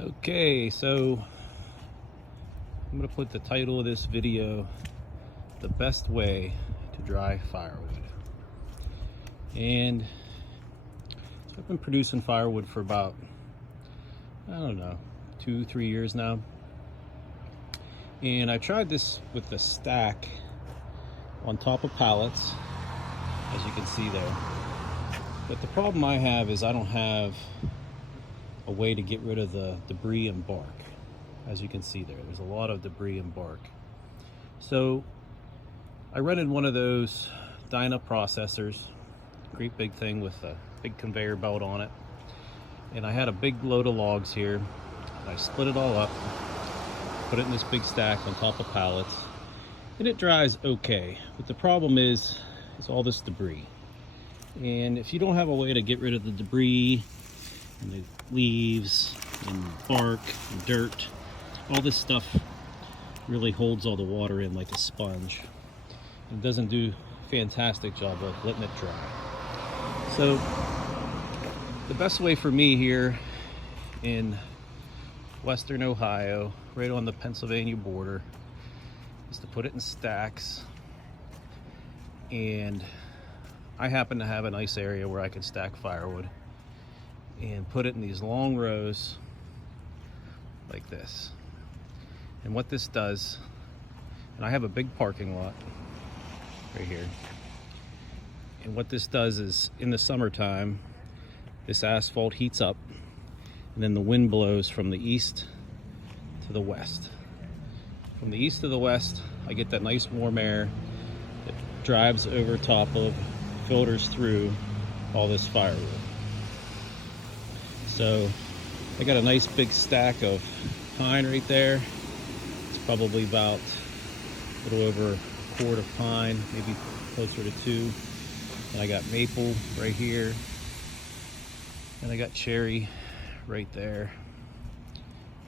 Okay, so I'm going to put the title of this video, The Best Way to Dry Firewood. And so I've been producing firewood for about, I don't know, 2-3 years now. And I tried this with the stack on top of pallets, as you can see there. But the problem I have is I don't have a way to get rid of the debris and bark. As you can see there's a lot of debris and bark. So I rented one of those Dyna processors, great big thing with a big conveyor belt on it. And I had a big load of logs here. And I split it all up, put it in this big stack on top of pallets, and it dries okay. But the problem is all this debris. And if you don't have a way to get rid of the debris and the leaves and bark and dirt, all this stuff really holds all the water in like a sponge. It doesn't do a fantastic job of letting it dry. So the best way for me here in Western Ohio, right on the Pennsylvania border, is to put it in stacks. And I happen to have a nice area where I can stack firewood and put it in these long rows like this. And what this does, and I have a big parking lot right here, and what this does is in the summertime this asphalt heats up, and then the wind blows from the east to the west. From the east to the west, I get that nice warm air that drives over top of, filters through all this firewood. So I got a nice big stack of pine right there. It's probably about a little over a quart of pine, maybe closer to 2. And I got maple right here, and I got cherry right there.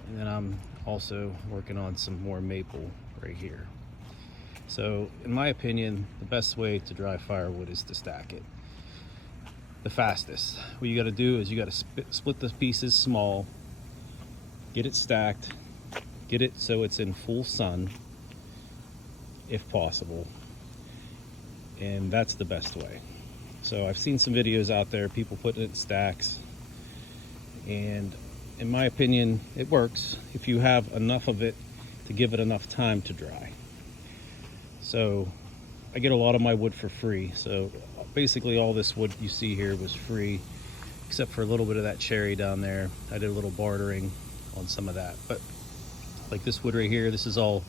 And then I'm also working on some more maple right here. So in my opinion, the best way to dry firewood is to stack it. The fastest. What you got to do is you got to split the pieces small, get it stacked, get it so it's in full sun if possible, and that's the best way. So I've seen some videos out there, people putting it in stacks, and in my opinion it works if you have enough of it to give it enough time to dry. So I get a lot of my wood for free, so basically all this wood you see here was free, except for a little bit of that cherry down there. I did a little bartering on some of that, but like this wood right here, this is all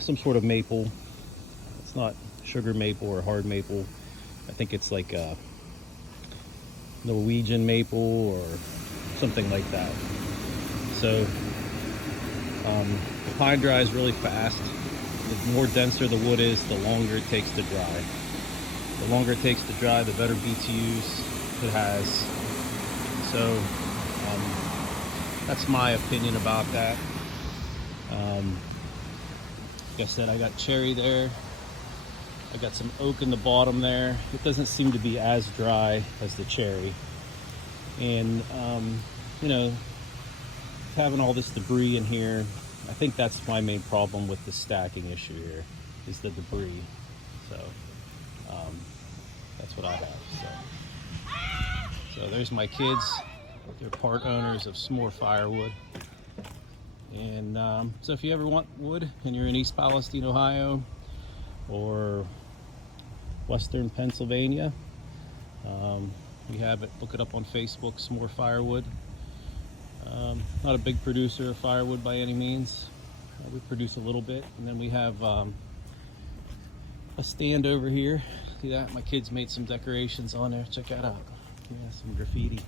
some sort of maple. It's not sugar maple or hard maple. I think it's like a Norwegian maple or something like that. So the pine dries really fast. The more denser the wood is, the longer it takes to dry. The longer it takes to dry, the better BTUs it has. So that's my opinion about that. Like I said, I got cherry there. I got some oak in the bottom there. It doesn't seem to be as dry as the cherry. And you know, having all this debris in here, I think that's my main problem with the stacking issue here, is the debris. So that's what I have. So there's my kids. They're part owners of S'more Firewood. And so if you ever want wood and you're in East Palestine, Ohio, or Western Pennsylvania, we have it. Look it up on Facebook, S'more Firewood. Not a big producer of firewood by any means. We produce a little bit, and then we have a stand over here. See that? My kids made some decorations on there. Check that out. Yeah, some graffiti.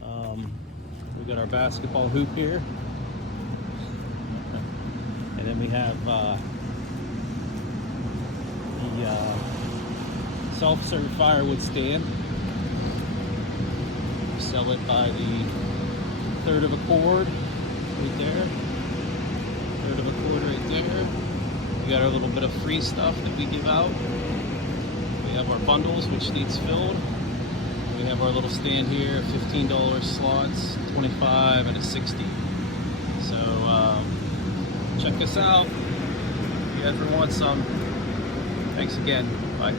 We got our basketball hoop here, and then we have the self-serve firewood stand. We sell it by the third of a cord right there. Third of a cord right there. We got our little bit of free stuff that we give out. We have our bundles, which needs filled. We we have our little stand here, $15 slots, 25 and a 60. So check us out if you ever want some. Thanks again. Bye.